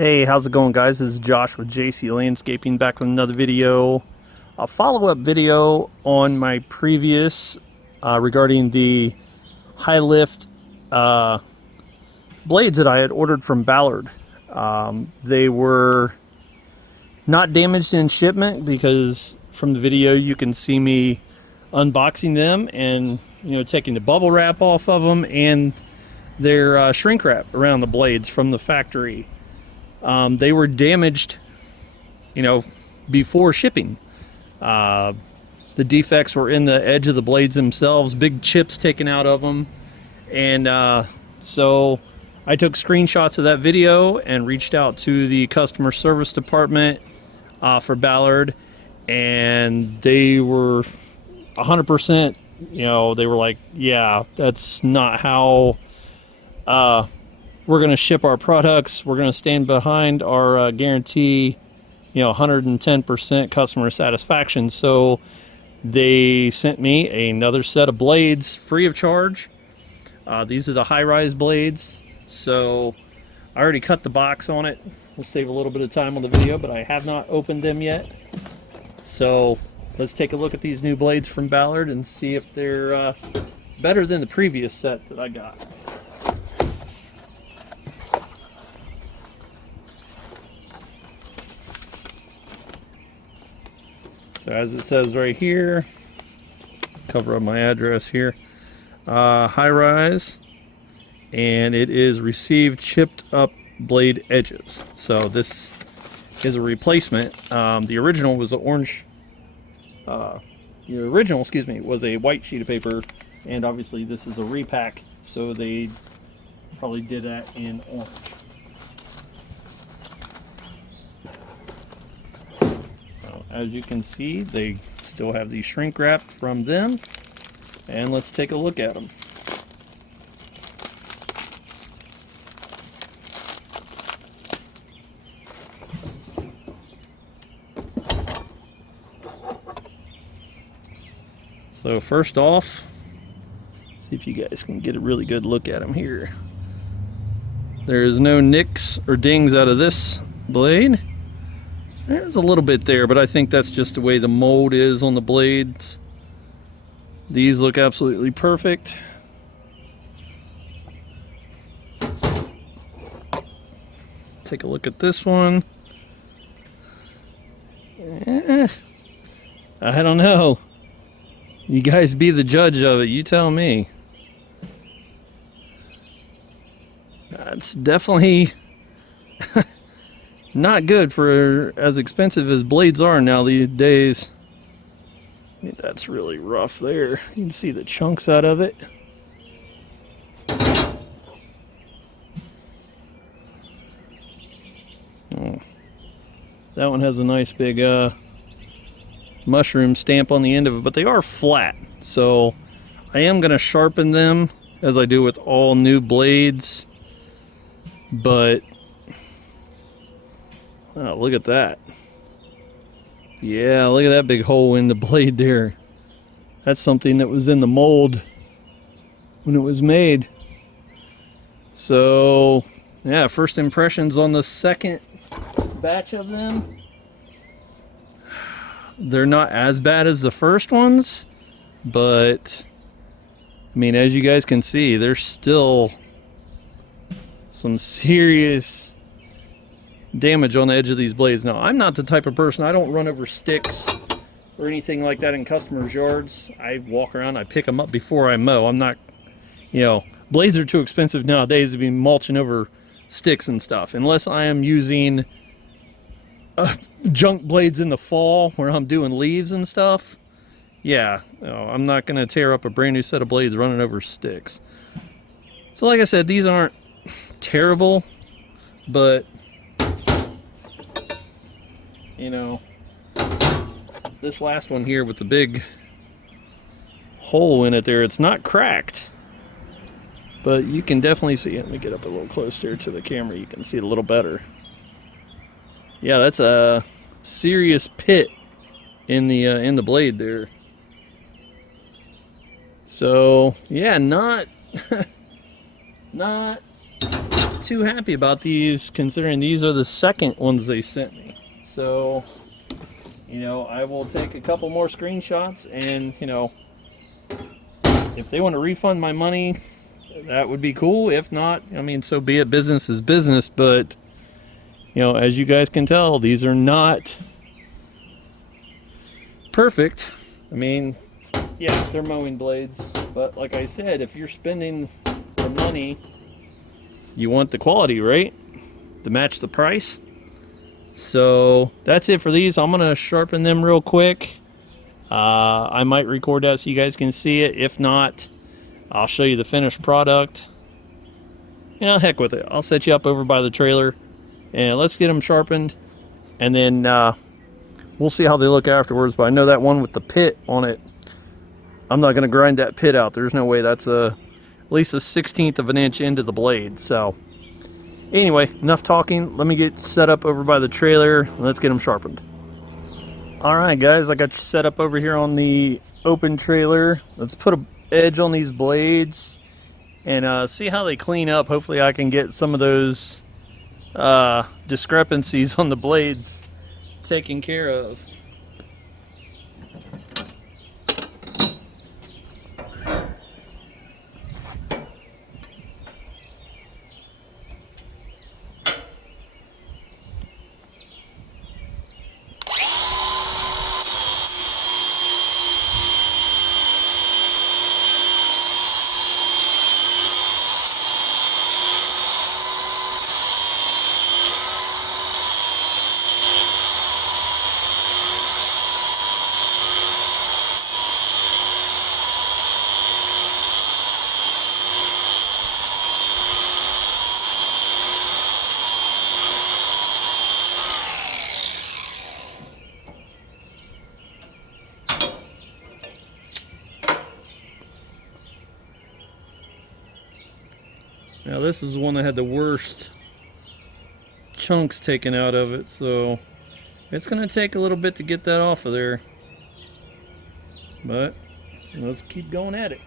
Hey, how's it going, guys? This is Josh with JC Landscaping, back with another video. A follow-up video on my previous regarding the high lift blades that I had ordered from Ballard. They were not damaged in shipment because from the video you can see me unboxing them and taking the bubble wrap off of them and their shrink wrap around the blades from the factory. They were damaged, before shipping. The defects were in the edge of the blades themselves, big chips taken out of them. And so I took screenshots of that video and reached out to the customer service department for Ballard, and they were 100%, they were like, yeah, that's not how we're going to ship our products. We're going to stand behind our guarantee, 110% customer satisfaction. So they sent me another set of blades free of charge. These are the high-rise blades. So I already cut the box on it. We'll save a little bit of time on the video, but I have not opened them yet. So let's take a look at these new blades from Ballard and see if they're better than the previous set that I got. So as it says right here, cover up my address here, high rise, and it is received chipped up blade edges. So this is a replacement. The original was an orange, was a white sheet of paper, and obviously this is a repack, so they probably did that in orange. As you can see, they still have the shrink wrap from them, and let's take a look at them. So first off, see if you guys can get a really good look at them here. There is no nicks or dings out of this blade. There's a little bit there, but I think that's just the way the mold is on the blades. These look absolutely perfect. Take a look at this one. I don't know. You guys be the judge of it. You tell me. It's definitely not good for as expensive as blades are now these days. I mean, that's really rough there. You can see the chunks out of it. Oh, that one has a nice big mushroom stamp on the end of it, but they are flat. So I am going to sharpen them as I do with all new blades. But oh, look at that. Yeah, look at that big hole in the blade there. That's something that was in the mold when it was made. So, yeah, first impressions on the second batch of them. They're not as bad as the first ones, but, I mean, as you guys can see, there's still some serious damage on the edge of these blades. Now, I'm not the type of person, I don't run over sticks or anything like that in customers' yards. I walk around, I pick them up before I mow. I'm not, blades are too expensive nowadays to be mulching over sticks and stuff, unless I am using junk blades in the fall where I'm doing leaves and stuff. Yeah, I'm not going to tear up a brand new set of blades running over sticks. So like I said, these aren't terrible, but this last one here with the big hole in it there, it's not cracked, but you can definitely see it. Let me get up a little closer to the camera, you can see it a little better. Yeah, that's a serious pit in the blade there. So yeah, not not too happy about these, considering these are the second ones they sent me. So, you know, I will take a couple more screenshots, and, you know, if they want to refund my money, that would be cool. If not, I mean, so be it. Business is business. But, you know, as you guys can tell, these are not perfect. I mean, yeah, they're mowing blades, but like I said, if you're spending the money, you want the quality, right? To match the price. So that's it for these. I'm gonna sharpen them real quick. I might record that so you guys can see it. If not, I'll show you the finished product. You know, heck with it. I'll set you up over by the trailer, and let's get them sharpened, and then we'll see how they look afterwards. But I know that one with the pit on it, I'm not going to grind that pit out. There's no way. That's at least a 1/16 of an inch into the blade. So anyway, enough talking. Let me get set up over by the trailer, and let's get them sharpened. All right, guys, I got you set up over here on the open trailer. Let's put a edge on these blades and see how they clean up. Hopefully I can get some of those discrepancies on the blades taken care of. Now this is the one that had the worst chunks taken out of it, so it's going to take a little bit to get that off of there. But let's keep going at it.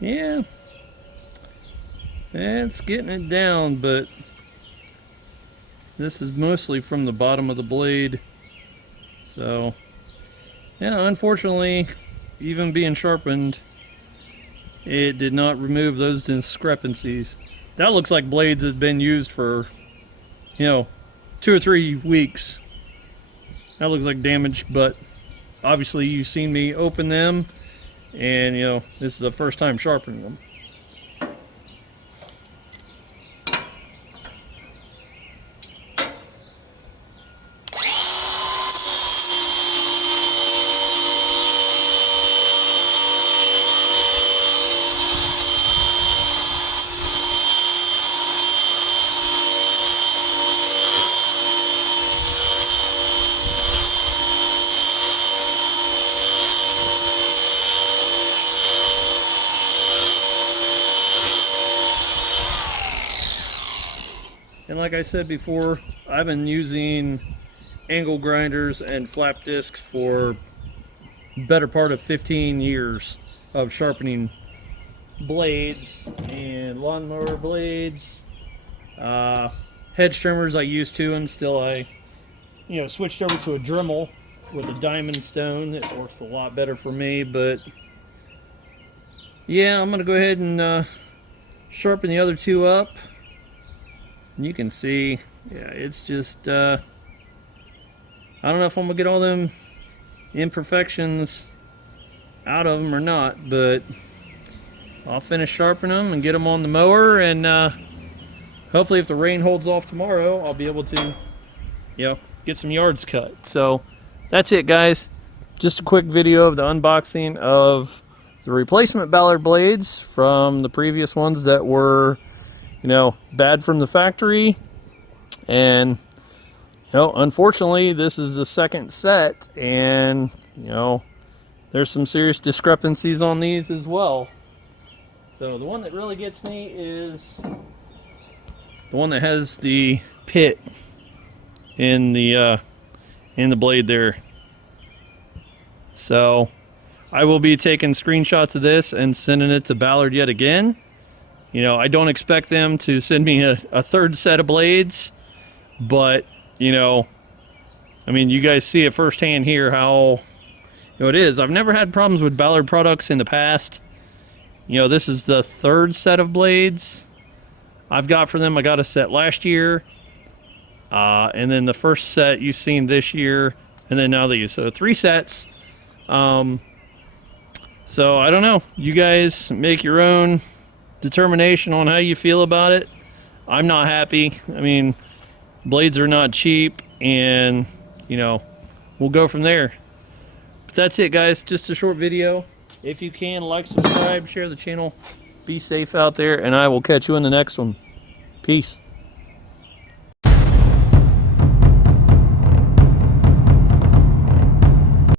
Yeah, it's getting it down, but this is mostly from the bottom of the blade. So, yeah, unfortunately, even being sharpened, it did not remove those discrepancies. That looks like blades had been used for, you know, 2 or 3 weeks. That looks like damage, but obviously you've seen me open them. And, you know, this is the first time sharpening them. And like I said before, I've been using angle grinders and flap discs for better part of 15 years of sharpening blades and lawnmower blades, hedge trimmers I used to, and still I, you know, switched over to a Dremel with a diamond stone. It works a lot better for me. But yeah, I'm gonna go ahead and sharpen the other two up. And you can see, yeah, it's just, I don't know if I'm going to get all them imperfections out of them or not, but I'll finish sharpening them and get them on the mower, and hopefully if the rain holds off tomorrow, I'll be able to, you know, get some yards cut. So that's it, guys. Just a quick video of the unboxing of the replacement Ballard blades from the previous ones that were, you know, bad from the factory. And, you know, unfortunately, this is the second set, and, you know, there's some serious discrepancies on these as well. So the one that really gets me is the one that has the pit in the blade there. So I will be taking screenshots of this and sending it to Ballard yet again. You know, I don't expect them to send me a third set of blades, but, you know, I mean, you guys see it firsthand here how, you know, it is. I've never had problems with Ballard products in the past. You know, this is the third set of blades I've got for them. I got a set last year, and then the first set you've seen this year, and then now these. So 3 sets. So I don't know. You guys make your own determination on how you feel about it. I'm not happy. I mean, blades are not cheap, and, you know, we'll go from there. But that's it, guys. Just a short video. If you can, like, subscribe, share the channel. Be safe out there, and I will catch you in the next one. Peace.